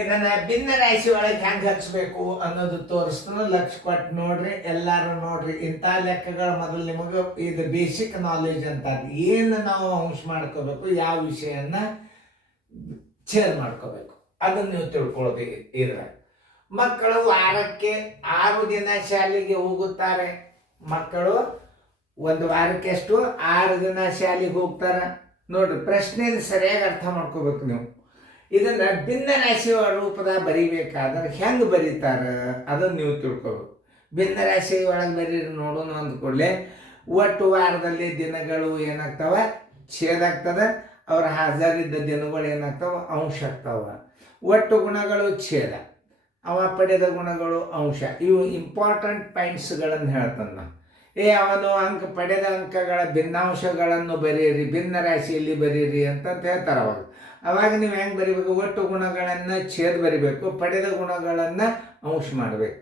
ಇದನ್ನ ಭಿನ್ನ ರಾಶಿ ಒಳಗೆ ಹೆಂಗೆ ಹಚ್ಚಬೇಕು ಅನ್ನೋದು ತೋರಿಸ್ತಾನೆ. ಲಕ್ಷ ಕೊಟ್ಟು ನೋಡ್ರಿ, ಎಲ್ಲಾರು ನೋಡ್ರಿ. ಇಂಥ ಲೆಕ್ಕಗಳ ಮೊದಲು ನಿಮಗೆ ಇದು ಬೇಸಿಕ್ ನಾಲೆಜ್ ಅಂತ ಏನು ನಾವು ಅಂಶ ಮಾಡ್ಕೋಬೇಕು, ಯಾವ ವಿಷಯನ ಛೇದ್ ಮಾಡ್ಕೋಬೇಕು ಅದನ್ನು ನೀವು ತಿಳ್ಕೊಳ್ಳೋದು ಇದ್ರಾಗ. ಮಕ್ಕಳು ವಾರಕ್ಕೆ 6 ದಿನ ಶಾಲೆಗೆ ಹೋಗುತ್ತಾರೆ. ಮಕ್ಕಳು ಒಂದು ವಾರಕ್ಕೆ ಎಷ್ಟು 6 ದಿನ ಶಾಲೆಗೆ ಹೋಗ್ತಾರೆ. ನೋಡ್ರಿ, ಪ್ರಶ್ನೆಯನ್ನು ಸರಿಯಾಗಿ ಅರ್ಥ ಮಾಡ್ಕೋಬೇಕು ನೀವು. ಇದನ್ನ ಭಿನ್ನ ರಾಶಿ ರೂಪದ ಬರಿಬೇಕಾದ್ರೆ ಹೆಂಗೆ ಬರೀತಾರೆ ಅದನ್ನು ನೀವು ತಿಳ್ಕೋಬೇಕು. ಭಿನ್ನ ರಾಶಿ ಒಳಗೆ ಬರೀರಿ ನೋಡೋಣ ಅಂದ ಕೂಡಲೇ ಒಟ್ಟು ವಾರದಲ್ಲಿ ದಿನಗಳು ಏನಾಗ್ತಾವ, ಛೇದಾಗ್ತದೆ. ಅವ್ರ ಹಾಜರಿದ್ದ ದಿನಗಳು ಏನಾಗ್ತಾವ, ಅಂಶ ಆಗ್ತಾವ. ಒಟ್ಟು ಗುಣಗಳು ಛೇದ, ಅವ ಪಡೆದ ಗುಣಗಳು ಅಂಶ. ಇವು ಇಂಪಾರ್ಟೆಂಟ್ ಪಾಯಿಂಟ್ಸ್ಗಳನ್ನು ಹೇಳ್ತಾನೆ. ಅವನು ಪಡೆದ ಅಂಕಗಳ ಭಿನ್ನಾಂಶಗಳನ್ನು ಬರೀರಿ, ಭಿನ್ನ ರಾಶಿಯಲ್ಲಿ ಬರೀರಿ ಅಂತ ಹೇಳ್ತಾರೆ. ಅವಾಗ ನೀವು ಹೆಂಗೆ ಬರಿಬೇಕು, ಒಟ್ಟು ಗುಣಗಳನ್ನು ಛೇದ್ ಬರಿಬೇಕು, ಪಡೆದ ಗುಣಗಳನ್ನು ಅಂಶ ಮಾಡಬೇಕು.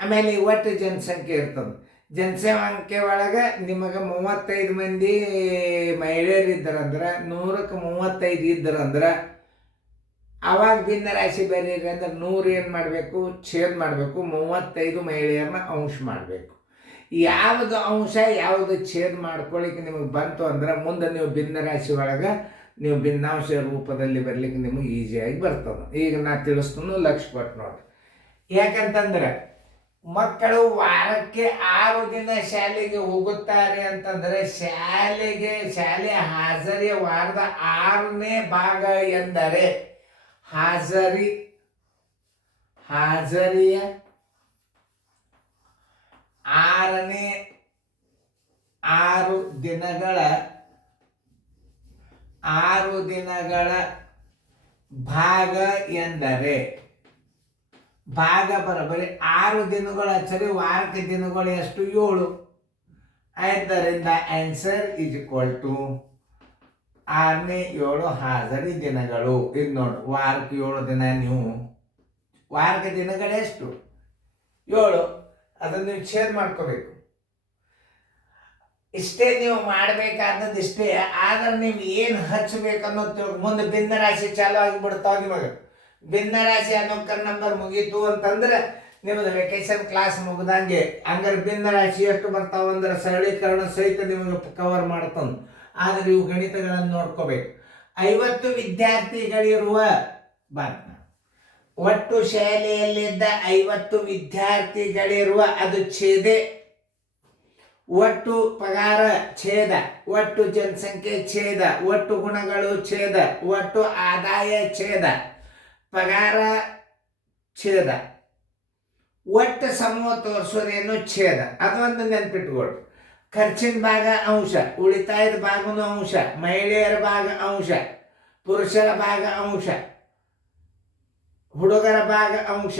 ಆಮೇಲೆ ಒಟ್ಟು ಜನಸಂಖ್ಯೆ ಇರ್ತದೆ. ಜನಸಂಖ್ಯೆ ಒಳಗೆ ನಿಮಗೆ 35 ಮಂದಿ ಮಹಿಳೆಯರು ಇದ್ದಾರಂದ್ರೆ 100ಕ್ಕೆ 35 ಇದ್ದಾರಂದ್ರೆ ಅವಾಗ ಭಿನ್ನ ರಾಶಿ ಬರೀರಿ ಅಂದ್ರೆ 100 ಏನು ಮಾಡಬೇಕು, ಛೇದ್ ಮಾಡಬೇಕು, 35 ಮಹಿಳೆಯರನ್ನ ಅಂಶ ಮಾಡಬೇಕು. ಯಾವುದು ಅಂಶ ಯಾವುದು ಛೇದ್ ಮಾಡ್ಕೊಳ್ಳಿಕ್ಕೆ ನಿಮಗೆ ಬಂತು ಅಂದ್ರೆ ಮುಂದೆ ನೀವು ಭಿನ್ನ ರಾಶಿ ಒಳಗೆ ನೀವು ಭಿನ್ನಾಂಶ ರೂಪದಲ್ಲಿ ಬರಲಿಕ್ಕೆ ನಿಮಗೆ ಈಸಿಯಾಗಿ ಬರ್ತದೆ. ಈಗ ನಾ ತಿಳಿಸ್ತು, ಲಕ್ಷ ಕೊಟ್ಟು ನೋಡ್ರಿ. ಯಾಕಂತಂದ್ರೆ ಮಕ್ಕಳು ವಾರಕ್ಕೆ 6 ದಿನ ಶಾಲೆಗೆ ಹೋಗುತ್ತಾರೆ ಅಂತಂದರೆ ಶಾಲೆ ಹಾಜರಿಯ ವಾರದ 6ನೇ ಭಾಗ ಎಂದರೆ ಹಾಜರಿಯ 6 ದಿನಗಳ ಭಾಗ ಎಂದರೆ, ಭಾಗ ಬರೋಬ್ಬರಿ 6 ದಿನಗಳು ಹಚ್ಚರಿ, ವಾರಕ್ಕೆ ದಿನಗಳು ಎಷ್ಟು 7. ಆದ್ದರಿಂದ ಆನ್ಸರ್ ಈಸ್ ಈಕ್ವಲ್ ಟು 6ನೇ 7 ಹಾಜರಿ ದಿನಗಳು. ಇದು ನೋಡಿ, ವಾರಕ್ಕೆ 7 ದಿನ, ನೀವು ವಾರಕ್ಕೆ ದಿನಗಳೆಷ್ಟು 7, ಅದನ್ನು ನೀವು ಛೇದ್ ಮಾಡ್ಕೋಬೇಕು. ಇಷ್ಟೇ ನೀವು ಮಾಡಬೇಕಾದದ್ದು ಇಷ್ಟೇ. ಆದ್ರೆ ನೀವು ಏನು ಹಚ್ಚಬೇಕು ಅನ್ನೋದು ಮುಂದೆ ಭಿನ್ನ ರಾಶಿ ಚಾಲು ಆಗಿಬಿಡ್ತಾವ. ನಿಮಗೆ ಭಿನ್ನ ರಾಶಿ ಅನ್ನೋ ನಂಬರ್ ಮುಗೀತು ಅಂತಂದ್ರೆ ನಿಮ್ಮದು ವೆಕೇಶನ್ ಕ್ಲಾಸ್ ಮುಗ್ದಂಗೆ. ಹಂಗಾರೆ ಭಿನ್ನ ರಾಶಿ ಎಷ್ಟು ಬರ್ತಾವ ಅಂದ್ರೆ ಸರಳೀಕರಣ ಸಹಿತ ನಿಮಗೆ ಕವರ್ ಮಾಡ್ತಾನೆ. ಆದರೆ ಇವು ಗಣಿತಗಳನ್ನು ನೋಡ್ಕೋಬೇಕು. 50 ವಿದ್ಯಾರ್ಥಿಗಳಿರುವ ಒಟ್ಟು ಶಾಲೆಯಲ್ಲಿದ್ದ 50 ವಿದ್ಯಾರ್ಥಿಗಳಿರುವ ಅದು ಛೇದೆ. ಒಟ್ಟು ಪಗಾರ ಛೇದ, ಒಟ್ಟು ಜನಸಂಖ್ಯೆ ಛೇದ, ಒಟ್ಟು ಗುಣಗಳು ಛೇದ, ಒಟ್ಟು ಆದಾಯ ಛೇದ, ಪಗಾರ ಛೇದ, ಒಟ್ಟು ಸಮೂಹ ತೋರಿಸೋದೇನು ಛೇದ. ಅದೊಂದು ನೆನ್ಪಿಟ್ಕೊಳ್ರಿ. ಖರ್ಚಿನ ಭಾಗ ಅಂಶ, ಉಳಿತಾಯದ ಭಾಗನೂ ಅಂಶ, ಮಹಿಳೆಯರ ಭಾಗ ಅಂಶ, ಪುರುಷರ ಭಾಗ ಅಂಶ, ಹುಡುಗರ ಭಾಗ ಅಂಶ,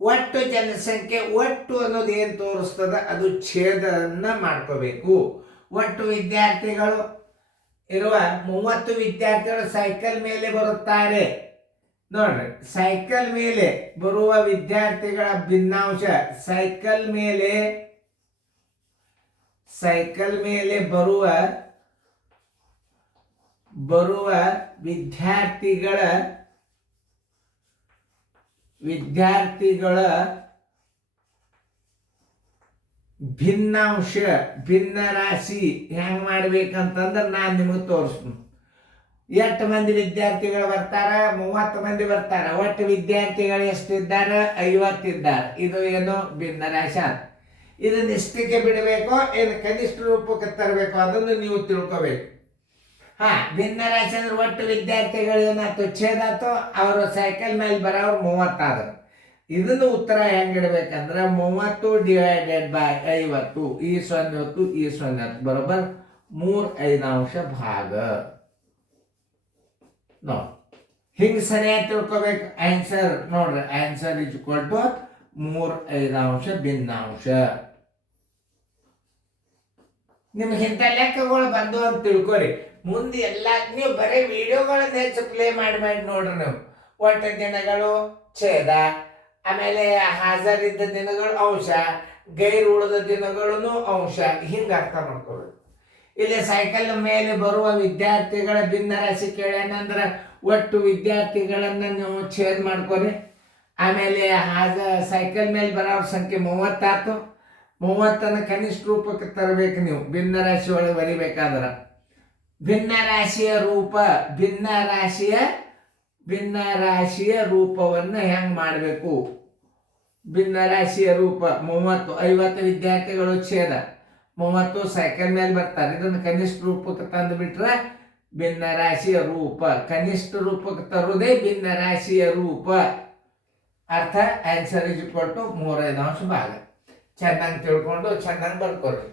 ಒಟ್ಟು ಜನಸಂಖ್ಯೆ, ಒಟ್ಟು ಅನ್ನೋದು ಏನು ತೋರಿಸ್ತದ ಅದು ಛೇದನ್ನ ಮಾಡ್ಕೋಬೇಕು. ಒಟ್ಟು ವಿದ್ಯಾರ್ಥಿಗಳು ಇರುವ 30 ವಿದ್ಯಾರ್ಥಿಗಳು ಸೈಕಲ್ ಮೇಲೆ ಬರುತ್ತಾರೆ. ನೋಡ್ರಿ, ಸೈಕಲ್ ಮೇಲೆ ಬರುವ ವಿದ್ಯಾರ್ಥಿಗಳ ಭಿನ್ನಾಂಶ, ಸೈಕಲ್ ಮೇಲೆ ಬರುವ ವಿದ್ಯಾರ್ಥಿಗಳ ಭಿನ್ನಾಂಶ, ಭಿನ್ನ ರಾಶಿ ಹೆಂಗ್ ಮಾಡ್ಬೇಕಂತಂದ್ರೆ ನಾನು ನಿಮಗೆ ತೋರಿಸ್ತೀನಿ. 8 ಮಂದಿ ವಿದ್ಯಾರ್ಥಿಗಳು ಬರ್ತಾರ, 30 ಮಂದಿ ಬರ್ತಾರ. ಒಟ್ಟು ವಿದ್ಯಾರ್ಥಿಗಳು ಎಷ್ಟಿದ್ದಾರೆ, 50 ಇದ್ದಾರೆ. ಇದು ಏನು ಭಿನ್ನ ರಾಶಿ ಅಂತ. ಇದನ್ನ ಇಷ್ಟಕ್ಕೆ ಬಿಡಬೇಕೋ ಏನು ಕನಿಷ್ಠ ರೂಪಕ್ಕೆ ತರಬೇಕು ಅದನ್ನು ನೀವು ತಿಳ್ಕೋಬೇಕು. ಭಿನ್ನ ರಾಶಿ ಅಂದ್ರೆ ಒಟ್ಟು ವಿದ್ಯಾರ್ಥಿಗಳು ಏನಾಯ್ತು, ಛೇದಾಯ್ತು. ಅವರು ಸೈಕಲ್ ಮೇಲೆ ಬರೋರು 30 ಆದರು. ಇದನ್ನು ಉತ್ತರ ಹೆಂಗಿಡ್ಬೇಕಂದ್ರೆ 30 ಡಿವೈಡೆಡ್ ಬೈ 50, ಈ 0 ಬರೋಬ್ಬರ್ 3/5 ಭಾಗ. ನೋಡಿ, ಹಿಂಗೆ ಸರಿಯಾಗಿ ತಿಳ್ಕೊಬೇಕು. ಆನ್ಸರ್ ನೋಡ್ರಿ, ಆನ್ಸರ್ ಇಸ್ ಈಕ್ವಲ್ ಟು 3/5 ಭಿನ್ನಾಂಶ. ನಿಮ್ಗೆ ಇಂಥ ಲೆಕ್ಕಗಳು ಬಂದು ಅಂತ ತಿಳ್ಕೊರಿ. ಮುಂದೆ ಎಲ್ಲ ನೀವು ಬರೀ ವಿಡಿಯೋಗಳನ್ನ ಹೆಚ್ಚು ಪ್ಲೇ ಮಾಡಿ ನೋಡ್ರಿ. ನೀವು ಒಟ್ಟು ದಿನಗಳು ಛೇದ, ಆಮೇಲೆ ಹಾಜರಿದ್ದ ದಿನಗಳು ಅಂಶ, ಗೈರು ಉಳಿದ ದಿನಗಳನ್ನು ಅಂಶ, ಹಿಂಗೆ ಅರ್ಥ ಮಾಡ್ಕೋಬೇಕು. ಇಲ್ಲಿ ಸೈಕಲ್ ಮೇಲೆ ಬರುವ ವಿದ್ಯಾರ್ಥಿಗಳ ಭಿನ್ನರಾಶಿ ಕೇಳ್ಯಾನಂದ್ರೆ ಒಟ್ಟು ವಿದ್ಯಾರ್ಥಿಗಳನ್ನ ನೀವು ಛೇದ್ ಮಾಡ್ಕೊರಿ. ಆಮೇಲೆ ಆಗ ಸೈಕಲ್ ಮೇಲೆ ಬರೋರ ಸಂಖ್ಯೆ 30 ಆಯ್ತು. 30 ಕನಿಷ್ಠ ರೂಪಕ್ಕೆ ತರಬೇಕು ನೀವು ಭಿನ್ನರಾಶಿ ಒಳಗೆ ಬರಿಬೇಕಾದ್ರೆ. ಭಿನ್ನರಾಶಿಯ ರೂಪವನ್ನು ಹೆಂಗೆ ಮಾಡಬೇಕು? ಭಿನ್ನರಾಶಿಯ ರೂಪ 30, 50 ವಿದ್ಯಾರ್ಥಿಗಳು ಛೇದ, 30 ಸೈಕಲ್ ಮೇಲೆ ಬರ್ತಾರೆ. ಇದನ್ನು ಕನಿಷ್ಠ ರೂಪಕ್ಕೆ ತಂದು ಬಿಟ್ರೆ ಭಿನ್ನರಾಶಿಯ ರೂಪ. ಕನಿಷ್ಠ ರೂಪಕ್ಕೆ ತರುವುದೇ ಭಿನ್ನರಾಶಿಯ ರೂಪ. ಅರ್ಥ? ಆನ್ಸರ್ ಇಸ್ ಈಕ್ವಲ್ ಟು 3/5 ಭಾಗ. ಚೆನ್ನಾಗಿ ತಿಳ್ಕೊಂಡು ಚೆನ್ನಾಗಿ ಬರ್ಕೊರಿ.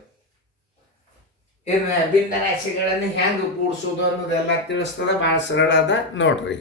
ಇನ್ನು ಭಿನ್ನರಾಶಿಗಳನ್ನು ಹೆಂಗೆ ಕೂಡಿಸೋದು ಅನ್ನೋದೆಲ್ಲ ತಿಳಿಸ್ತದ. ಭಾಳ ಸರಳ ಅದ ನೋಡ್ರಿ.